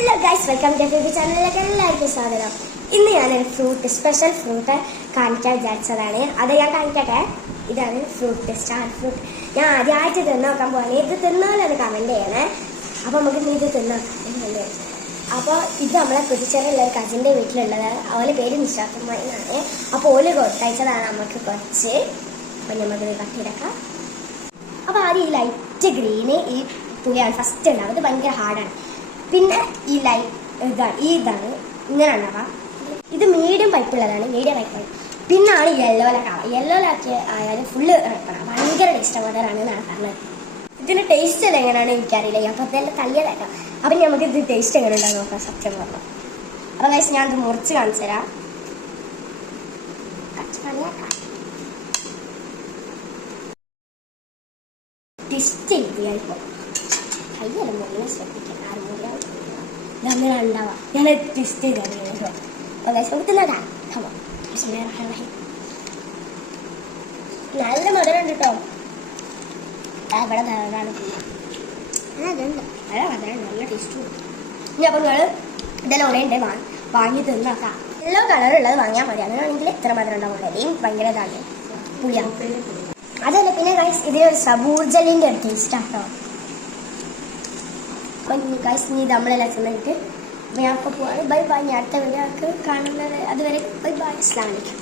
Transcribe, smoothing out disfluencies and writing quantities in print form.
Hello guys, welcome to FB ചാനലിലേക്ക് എല്ലാവർക്കും സ്വാഗതം. ഇന്ന് ഞാനൊരു സ്പെഷ്യൽ ഫ്രൂട്ട് കാണിക്കാൻ വിചാരിച്ചതാണ്. അത് ഞാൻ കാണിക്കട്ടെ. ഇതാണ് ഫ്രൂട്ട്, സ്റ്റാർ ഫ്രൂട്ട്. ഞാൻ ആദ്യമായിട്ട് തിന്നോക്കാൻ പോവാണ്. ഇത് തിന്നാലത് കമൻറ്റ് ചെയ്യണേ. അപ്പോൾ നമുക്ക് ഇത് തിന്നോക്കാം. അപ്പോൾ ഇത് നമ്മളെ പുതുച്ചേരിയുള്ള ഒരു കസിൻ്റെ വീട്ടിലുള്ളത്. അവളുടെ പേര് നിശാക്കുമായി എന്നാണ്. അപ്പോൾ ഓല് കൊടുത്തയച്ചതാണ് നമുക്ക് കുറച്ച്. അപ്പോൾ നമുക്കിത് കട്ടിയെടുക്കാം. അപ്പോൾ ആദ്യം ഈ ലൈറ്റ് ഗ്രീന് ഈ പുളിയാണ് ഫസ്റ്റ് ഉണ്ടാവും. ഇത് ഭയങ്കര ഹാർഡാണ്. പിന്നെ ഈ ഇതാണ് ഇങ്ങനെ ഉണ്ടാവാം. ഇത് മീഡിയം പൈപ്പുള്ളതാണ്, മീഡിയം പൈപ്പാണ്. പിന്നാണ് യെല്ലോലാക്കി ആയാലും ഫുള്ള് റൈപ്പാണ്. ഭയങ്കര ടേസ്റ്റ് മധുരമാണ് എന്നാണ് പറഞ്ഞത്. ഇതിൻ്റെ ടേസ്റ്റ് എല്ലാം എങ്ങനെയാണ് എനിക്കറിയില്ല. അപ്പോൾ അതെല്ലാം തല്ലിയതാക്കാം. അപ്പം നമുക്ക് ഇത് ടേസ്റ്റ് എങ്ങനെ ഉണ്ടാകും നോക്കാം സത്യം പറഞ്ഞു. അപ്പോൾ ഗൈസ് ഞാനിത് മുറിച്ച് കാണിച്ചു തരാം. ടേസ്റ്റ് ഇല്ലായിപ്പോൾ കയ്യല്ല മുറിയെ ശ്രദ്ധിക്കാം. അങ്ങനെ ഉണ്ടാവാം. ഞാൻ ട്വിസ്റ്റ് ചെയ്തോ. നല്ല മധുരം ഉണ്ട് കേട്ടോ. ഇവിടെ ധാരാളം നല്ല മധുരം, നല്ല ടേസ്റ്റ്. ഇനി അപ്പം നിങ്ങൾ ഇതെല്ലാം ഉടനെ വാങ്ങി തിന്നോക്കാം. യെല്ലോ കളറുള്ളത് വാങ്ങിയാൽ മതി. അങ്ങനെയാണെങ്കിൽ എത്ര മധുരം ഉണ്ടാവില്ല. ഇനിയും ഭയങ്കര ഇതാണ് പുളിയാണ്. അതല്ല പിന്നെ ഗൈസ് ഇതിനൊരു സബൂർജലിൻ്റെ ഒരു ടേസ്റ്റ് കേട്ടോ. അപ്പം ഗൈസ് നീ നമ്മളെല്ലാം ചെന്നിട്ട് അപ്പോൾ ഞാൻ അപ്പോൾ പോവാണ്. Bye bye. അടുത്ത വീഡിയോ കാണുന്നത് അതുവരെ ബൈ ബൈ. അസ്സലാമു അലൈക്കും.